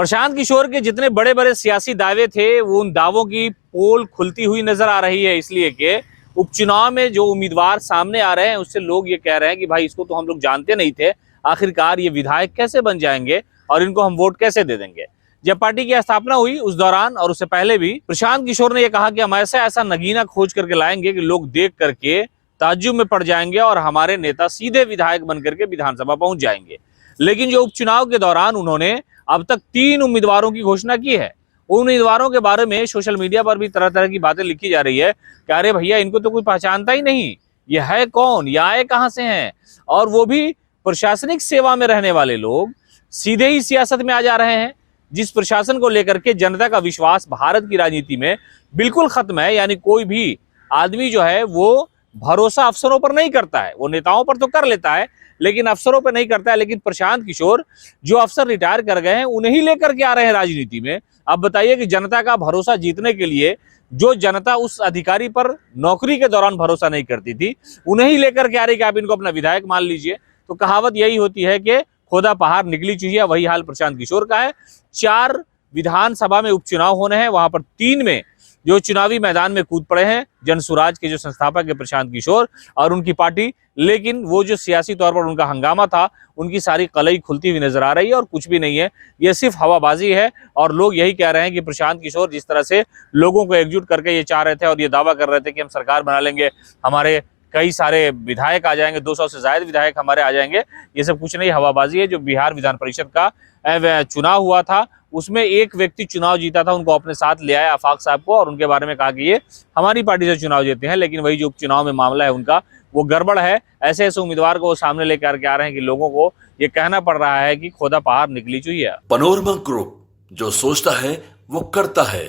प्रशांत किशोर के जितने बड़े बड़े सियासी दावे थे वो उन दावों की पोल खुलती हुई नजर आ रही है, इसलिए कि उपचुनाव में जो उम्मीदवार सामने आ रहे हैं उससे लोग ये कह रहे हैं कि भाई इसको तो हम लोग जानते नहीं थे, आखिरकार ये विधायक कैसे बन जाएंगे और इनको हम वोट कैसे दे देंगे। जब पार्टी की स्थापना हुई उस दौरान और उससे पहले भी प्रशांत किशोर ने यह कहा कि हम ऐसा ऐसा नगीना खोज करके लाएंगे कि लोग देख करके ताज्जुब में पड़ जाएंगे और हमारे नेता सीधे विधायक बनकर के विधानसभा पहुंच जाएंगे। लेकिन जो उपचुनाव के दौरान उन्होंने अब तक 3 उम्मीदवारों की घोषणा की है, उन उम्मीदवारों के बारे में सोशल मीडिया पर भी तरह तरह की बातें लिखी जा रही है कि अरे भैया इनको तो कोई पहचानता ही नहीं, ये है कौन, ये आए कहां से हैं। और वो भी प्रशासनिक सेवा में रहने वाले लोग सीधे ही सियासत में आ जा रहे हैं, जिस प्रशासन को लेकर के जनता का विश्वास भारत की राजनीति में बिल्कुल खत्म है। यानी कोई भी आदमी जो है वो भरोसा अफसरों पर नहीं करता है, वो नेताओं पर तो कर लेता है लेकिन अफसरों पर नहीं करता है। लेकिन प्रशांत किशोर जो अफसर रिटायर कर गए हैं उन्हें लेकर के आ रहे हैं राजनीति में। अब बताइए कि जनता का भरोसा जीतने के लिए जो जनता उस अधिकारी पर नौकरी के दौरान भरोसा नहीं करती थी उन्हें ही लेकर के आ रही कि आप इनको अपना विधायक मान लीजिए। तो कहावत यही होती है कि खोदा पहाड़ निकली चुहिया, वही हाल प्रशांत किशोर का है। 4 विधानसभा में उपचुनाव होने हैं, वहां पर 3 में जो चुनावी मैदान में कूद पड़े हैं जनसुराज के जो संस्थापक है प्रशांत किशोर और उनकी पार्टी। लेकिन वो जो सियासी तौर पर उनका हंगामा था, उनकी सारी कलई खुलती हुई नजर आ रही है और कुछ भी नहीं है, ये सिर्फ हवाबाजी है। और लोग यही कह रहे हैं कि प्रशांत किशोर जिस तरह से लोगों को एकजुट करके ये चाह रहे थे और ये दावा कर रहे थे कि हम सरकार बना लेंगे, हमारे कई सारे विधायक आ जाएंगे, 200 से ज्यादा विधायक हमारे आ जाएंगे, ये सब कुछ नहीं, हवाबाजी है। जो बिहार विधान परिषद का चुनाव हुआ था उसमें एक व्यक्ति चुनाव जीता था, उनको अपने साथ ले आया आफाक साहब को और उनके बारे में कहा कि ये हमारी पार्टी से चुनाव जीते हैं। लेकिन वही जो उपचुनाव में मामला है उनका वो गड़बड़ है। ऐसे ऐसे उम्मीदवार को सामने लेकर के आ रहे हैं कि लोगों को ये कहना पड़ रहा है कि खोदा पहाड़ निकली चुहिया। पनोरमा ग्रुप, जो सोचता है वो करता है।